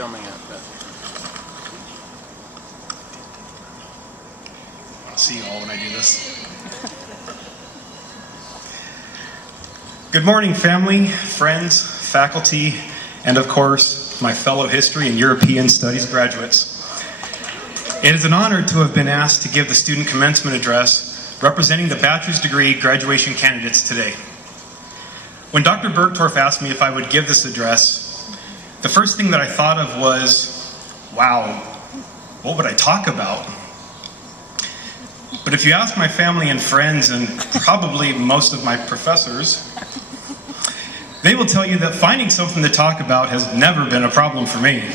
filming it, but I'll see you all when I do this. Good morning, family, friends, faculty, and of course, my fellow history and European studies graduates. It is an honor to have been asked to give the student commencement address representing the bachelor's degree graduation candidates today. When Dr. Bergtorf asked me if I would give this address, the first thing that I thought of was, wow, what would I talk about? But if you ask my family and friends, and probably most of my professors, they will tell you that finding something to talk about has never been a problem for me.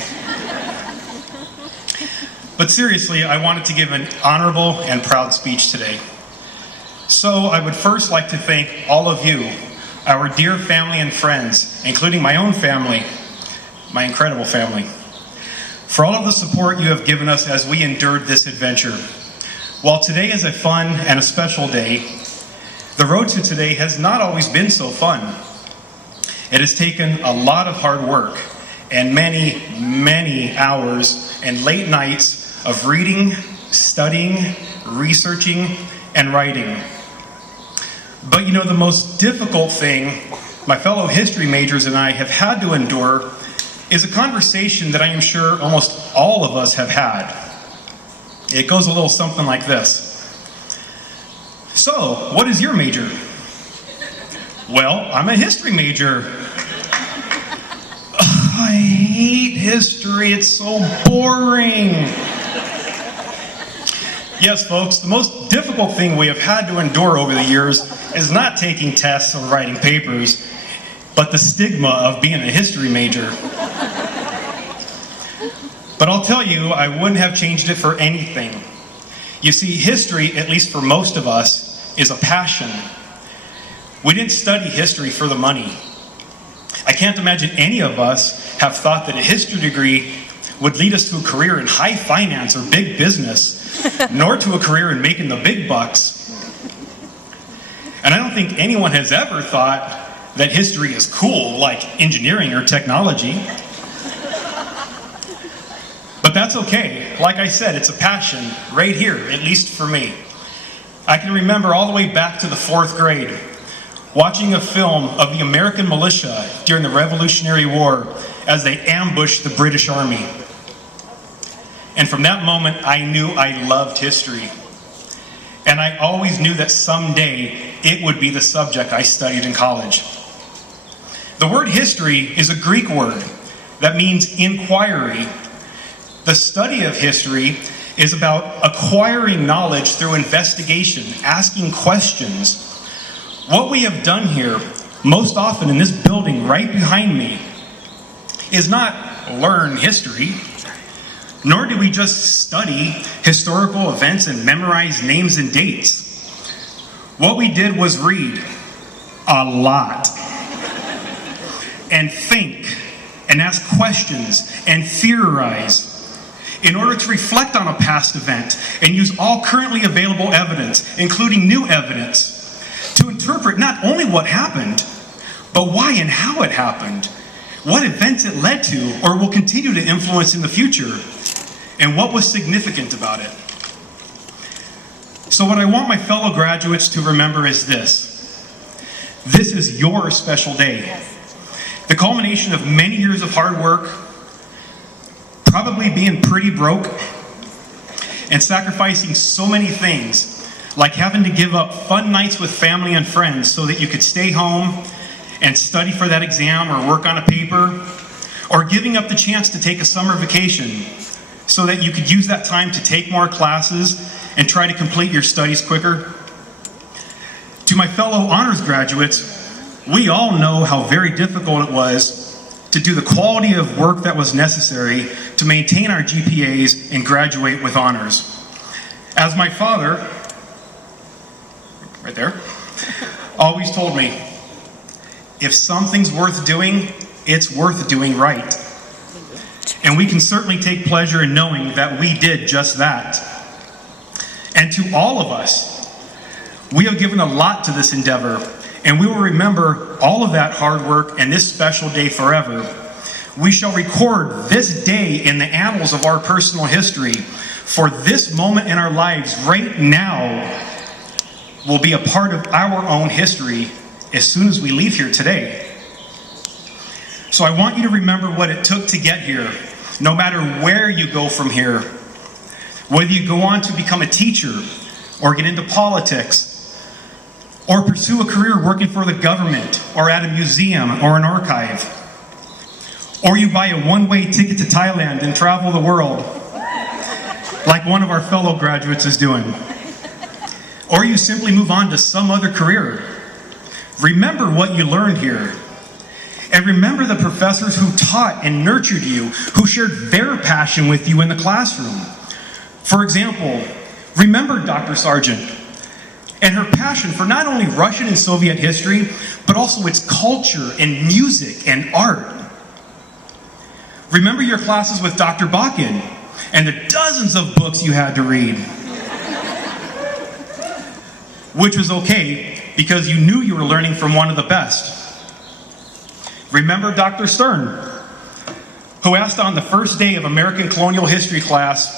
But seriously, I wanted to give an honorable and proud speech today. So I would first like to thank all of you, our dear family and friends, including my own family, my incredible family, for all of the support you have given us as we endured this adventure. While today is a fun and a special day, the road to today has not always been so fun. It has taken a lot of hard work and many, many hours and late nights of reading, studying, researching, and writing. But you know, the most difficult thing my fellow history majors and I have had to endure is a conversation that I am sure almost all of us have had. It goes a little something like this. So, what is your major? Well, I'm a history major. I hate history, it's so boring. Yes, folks, the most difficult thing we have had to endure over the years is not taking tests or writing papers, but the stigma of being a history major. But I'll tell you, I wouldn't have changed it for anything. You see, history, at least for most of us, is a passion. We didn't study history for the money. I can't imagine any of us have thought that a history degree would lead us to a career in high finance or big business, nor to a career in making the big bucks. And I don't think anyone has ever thought that history is cool, like engineering or technology. But that's okay. Like I said, it's a passion right here, at least for me. I can remember all the way back to the 4th grade, watching a film of the American militia during the Revolutionary War as they ambushed the British Army. And from that moment, I knew I loved history. And I always knew that someday it would be the subject I studied in college. The word history is a Greek word that means inquiry. The study of history is about acquiring knowledge through investigation, asking questions. What we have done here, most often in this building right behind me, is not learn history, nor do we just study historical events and memorize names and dates. What we did was read a lot, and think, and ask questions, and theorize, in order to reflect on a past event and use all currently available evidence, including new evidence, to interpret not only what happened, but why and how it happened, what events it led to or will continue to influence in the future, and what was significant about it. So what I want my fellow graduates to remember is this. This is your special day. The culmination of many years of hard work, probably being pretty broke, and sacrificing so many things, like having to give up fun nights with family and friends so that you could stay home and study for that exam or work on a paper, or giving up the chance to take a summer vacation so that you could use that time to take more classes and try to complete your studies quicker. To my fellow honors graduates, we all know how very difficult it was to do the quality of work that was necessary to maintain our GPAs and graduate with honors. As my father, right there, always told me, if something's worth doing, it's worth doing right. And we can certainly take pleasure in knowing that we did just that. And to all of us, we have given a lot to this endeavor, and we will remember all of that hard work and this special day forever. We shall record this day in the annals of our personal history, for this moment in our lives right now will be a part of our own history as soon as we leave here today. So I want you to remember what it took to get here, no matter where you go from here. Whether you go on to become a teacher, or get into politics, or pursue a career working for the government, or at a museum or an archive, or you buy a one-way ticket to Thailand and travel the world, like one of our fellow graduates is doing, or you simply move on to some other career. Remember what you learned here. And remember the professors who taught and nurtured you, who shared their passion with you in the classroom. For example, remember Dr. Sargent and her passion for not only Russian and Soviet history, but also its culture and music and art. Remember your classes with Dr. Bakken and the dozens of books you had to read. Which was okay, because you knew you were learning from one of the best. Remember Dr. Stern, who asked on the first day of American colonial history class,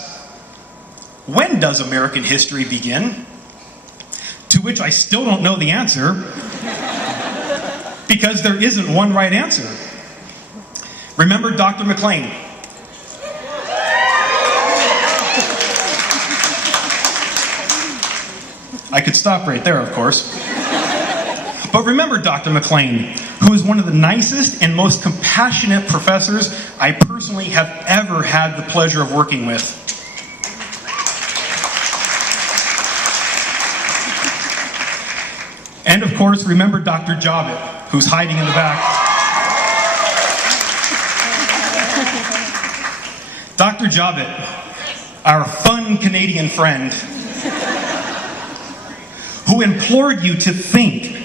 "When does American history begin?" To which I still don't know the answer, because there isn't one right answer. Remember Dr. McLean. I could stop right there, of course. But remember Dr. McLean, who is one of the nicest and most compassionate professors I personally have ever had the pleasure of working with. And of course, remember Dr. Jobbitt, who's hiding in the back. Dr. Jobbitt, our fun Canadian friend, who implored you to think,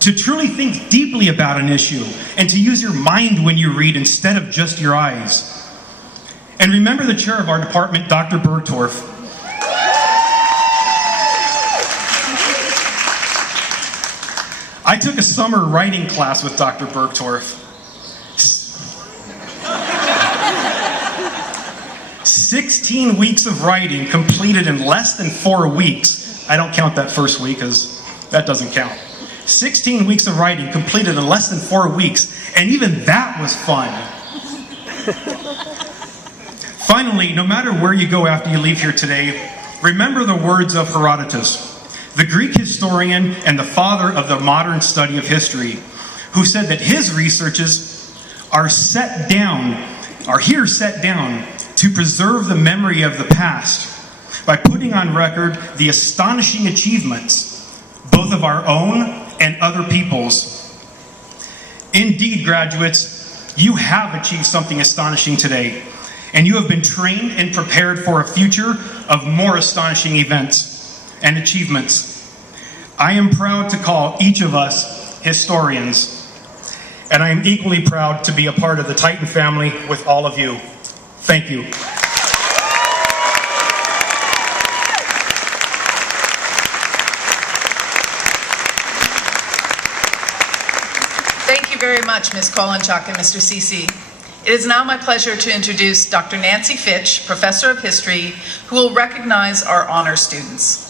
to truly think deeply about an issue, and to use your mind when you read instead of just your eyes. And remember the chair of our department, Dr. Bergdorf. I took a summer writing class with Dr. Bergdorf. 16 weeks of writing completed in less than 4 weeks. I don't count that first week, because that doesn't count. 16 weeks of writing completed in less than 4 weeks, and even that was fun. Finally, no matter where you go after you leave here today, remember the words of Herodotus, the Greek historian and the father of the modern study of history, who said that his researches are here set down to preserve the memory of the past by putting on record the astonishing achievements, both of our own and other people's. Indeed, graduates, you have achieved something astonishing today, and you have been trained and prepared for a future of more astonishing events and achievements. I am proud to call each of us historians, and I am equally proud to be a part of the Titan family with all of you. Thank you. Thank you very much, Ms. Kolenchuk and Mr. Cici. It is now my pleasure to introduce Dr. Nancy Fitch, Professor of History, who will recognize our honor students.